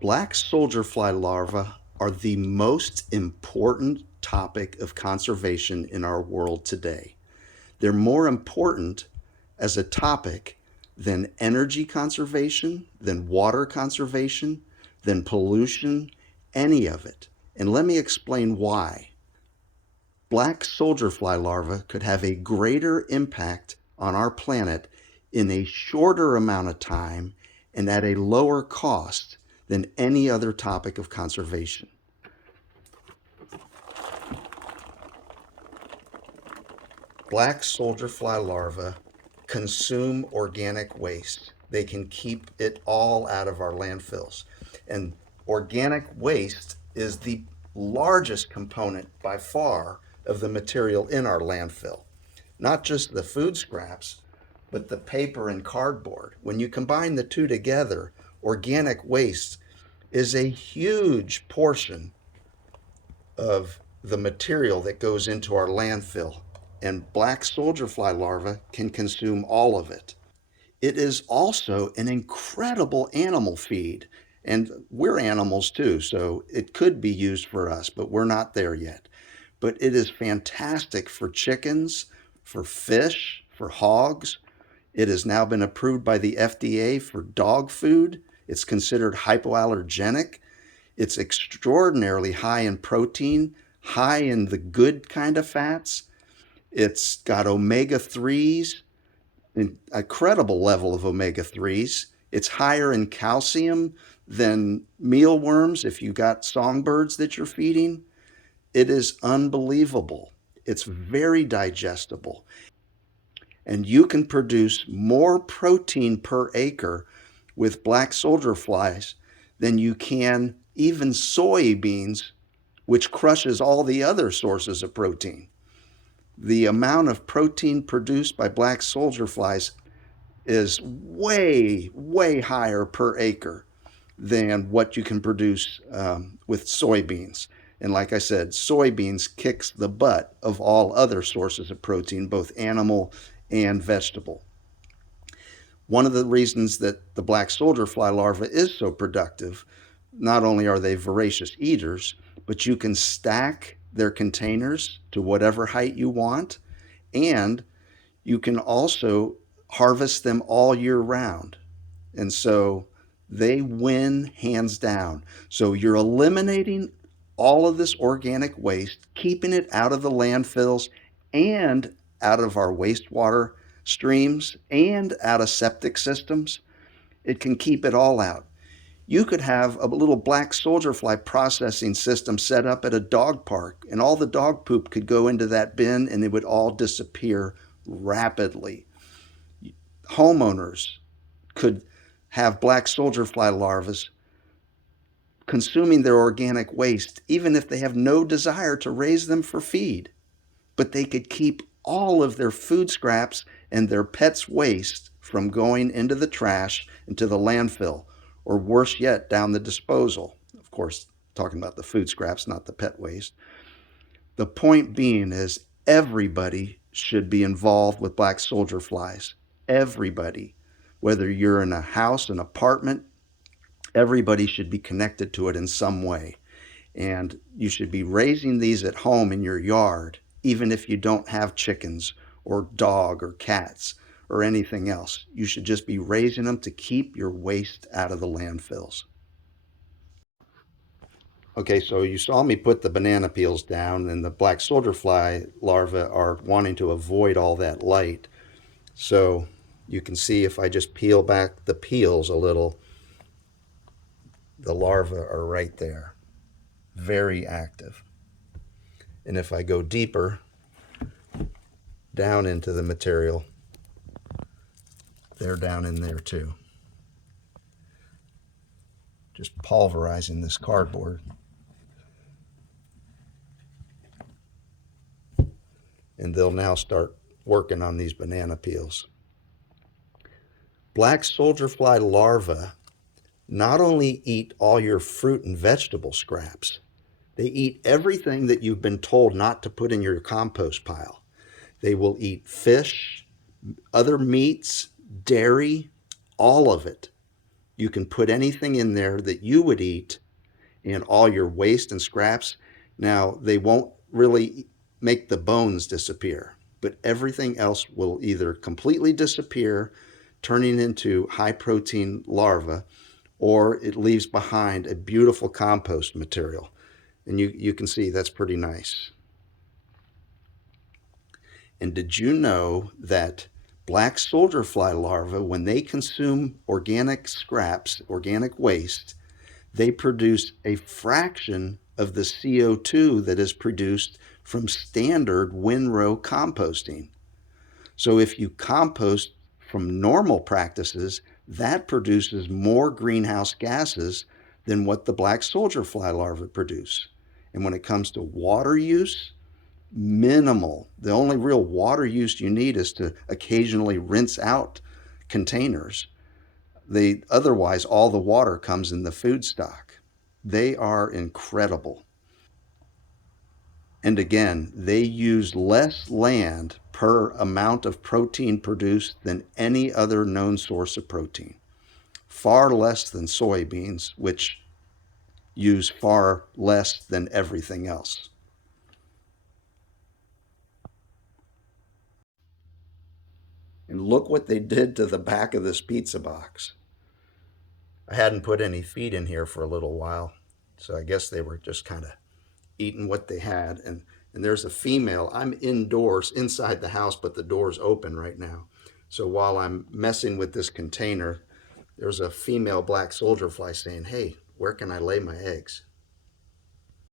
Black soldier fly larvae are the most important topic of conservation in our world today. They're more important as a topic than energy conservation, than water conservation, than pollution, any of it. And let me explain why. Black soldier fly larvae could have a greater impact on our planet in a shorter amount of time and at a lower cost than any other topic of conservation. Black soldier fly larvae consume organic waste. They can keep it all out of our landfills. And organic waste is the largest component by far of the material in our landfill. Not just the food scraps, but the paper and cardboard. When you combine the two together, organic waste is a huge portion of the material that goes into our landfill, and black soldier fly larvae can consume all of it. It is also an incredible animal feed, and we're animals too, so it could be used for us, but we're not there yet. But it is fantastic for chickens, for fish, for hogs. It has now been approved by the FDA for dog food. It's considered hypoallergenic. It's extraordinarily high in protein, high in the good kind of fats. It's got omega 3s, an incredible level of omega 3s. It's higher in calcium than mealworms if you got songbirds that you're feeding. It is unbelievable. It's very digestible. And you can produce more protein per acre with black soldier flies than you can even soybeans, which crushes all the other sources of protein. The amount of protein produced by black soldier flies is way, way higher per acre than what you can produce with soybeans. And like I said, soybeans kicks the butt of all other sources of protein, both animal and vegetable. One of the reasons that the black soldier fly larva is so productive, not only are they voracious eaters, but you can stack their containers to whatever height you want, and you can also harvest them all year round. And so they win hands down. So you're eliminating all of this organic waste, keeping it out of the landfills and out of our wastewater streams and out of septic systems. It can keep it all out. You could have a little black soldier fly processing system set up at a dog park, and all the dog poop could go into that bin and it would all disappear rapidly. Homeowners could have black soldier fly larvae consuming their organic waste, even if they have no desire to raise them for feed. But they could keep all of their food scraps and their pets' waste from going into the trash, into the landfill, or worse yet, down the disposal. Of course, talking about the food scraps, not the pet waste. The point being is everybody should be involved with black soldier flies. Everybody. Whether you're in a house, an apartment, everybody should be connected to it in some way. And you should be raising these at home in your yard, even if you don't have chickens or dog or cats or anything else. You should just be raising them to keep your waste out of the landfills. Okay, so you saw me put the banana peels down, and the black soldier fly larvae are wanting to avoid all that light. So you can see if I just peel back the peels a little, the larvae are right there, very active. And if I go deeper down into the material, they're down in there too. Just pulverizing this cardboard. And they'll now start working on these banana peels. Black soldier fly larvae not only eat all your fruit and vegetable scraps, they eat everything that you've been told not to put in your compost pile. They will eat fish, other meats, dairy, all of it. You can put anything in there that you would eat and all your waste and scraps. Now, they won't really make the bones disappear, but everything else will either completely disappear, turning into high protein larvae, or it leaves behind a beautiful compost material. And you can see that's pretty nice. And did you know that black soldier fly larvae, when they consume organic scraps, organic waste, they produce a fraction of the CO2 that is produced from standard windrow composting. So if you compost from normal practices, that produces more greenhouse gases than what the black soldier fly larvae produce. And when it comes to water use, minimal. The only real water use you need is to occasionally rinse out containers. Otherwise, all the water comes in the food stock. They are incredible. And again, they use less land per amount of protein produced than any other known source of protein. Far less than soybeans, which use far less than everything else. And look what they did to the back of this pizza box. I hadn't put any feed in here for a little while, so I guess they were just kind of eating what they had. And there's a female. I'm indoors inside the house, but the door's open right now. So while I'm messing with this container, there's a female black soldier fly saying, "Hey, where can I lay my eggs?"